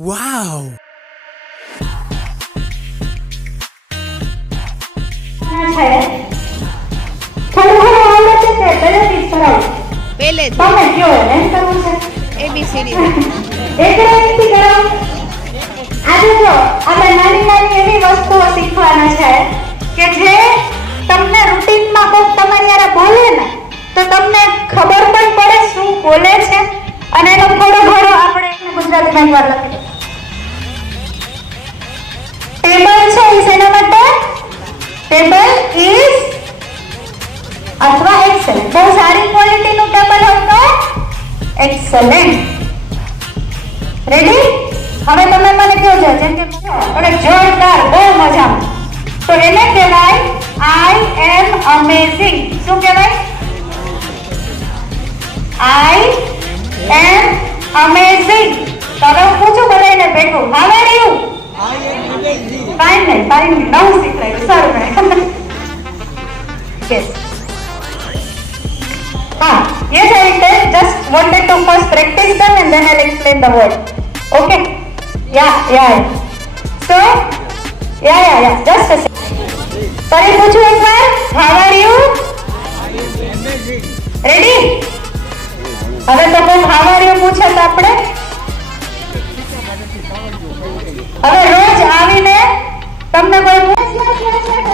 Wow! પહેલે તમે કયો એમ કરવું છે ABCD એકડે કરાવો આજે જો આપણે નાની નાની એવી વસ્તુઓ શીખવાના છે કે જે તમને રૂટીનમાં કોક તમારી યારે બોલે ને તો તમને ખબર પણ પડે શું બોલે છે અને એનો થોડો ઘણો આપણે ગુજરાતીમાં એકવાર લખી ટેબલ છે એ શેના માટે ટેબલ ઇઝ અથવા એક્સેલન્ટ બહુ સારી ક્વોલિટીનું ટેબલ હોય તો એક્સેલન્ટ રેડી હવે તમે મને કહો છો જેમ કે અને જોરદાર બહુ મજામાં તો એને કહેવાય આઈ એમ અમેઝિંગ શું કહેવાય આઈ એમ અમેઝિંગ તમે પૂછો બધાને ભેગું હાવ આર યુ ફાઇન નવું શીખવાયું સારું yes yes, I just wanted to first practice them and then I'll explain the word. Okay? Yeah. So, yeah. Just a second. Sorry, પૂછું એકવાર. How are you? Ready? હવે તો કોઈ how are you પૂછે તો આપણે હવે રોજ આવીને તમને કોઈ પૂછે